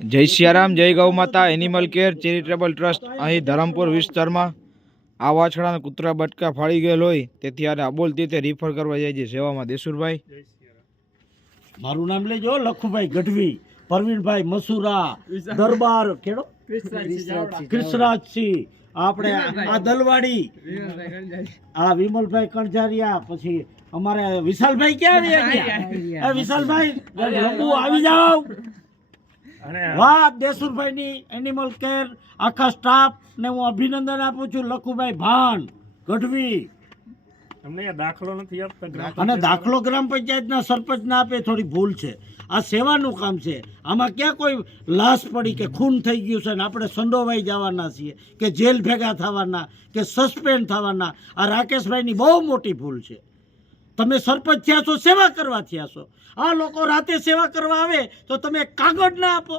જય સિયારામ જય ગૌ માતા એનિમલ કેર ચેરિટેબલ ટ્રસ્ટ અહીં ધરમપુર વિસ્તારમાં આ વાછડાના કૂતરા બટકા ફાળી ગયેલ હોય તેથી આને અબોલતી તે રિફર કરવા જાય છે સેવામાં. દેસુરભાઈ? મારું નામ લેજો લખુભાઈ ગઢવી પરવીનભાઈ મસુરા દરબાર કેડો? કૃષ્ણરાજસિંહ. આપણે આ દલવાડી. આ વિમલભાઈ કણઝારિયા પછી અમારે વિશાલભાઈ ક્યાં આવી ગયા? વિશાલભાઈ આવી જાઓ. વાહ દેસુરભાઈ ની એનિમલ કેર આખા સ્ટાફ ને હું અભિનંદન આપું છું લખુભાઈ ભાન ગઢવી. અમને દાખલો નથી આપતા ગ્રામ અને દાખલો ગ્રામ પંચાયતના સરપંચ ના આપે થોડી ભૂલ છે. આ સેવાનું કામ છે. આમાં ક્યાં કોઈ લાશ પડી કે ખૂન થઈ ગયું છે ને આપણે સંડોવાઈ જવાના છીએ કે જેલ ભેગા થવાના કે સસ્પેન્ડ થવાના આ રાકેશભાઈની બહુ મોટી ભૂલ છે. તમે સરપંચ થયા છો સેવા કરવા થયા છો. આ લોકો રાતે સેવા કરવા આવે તો તમે કાગળ ના આપો.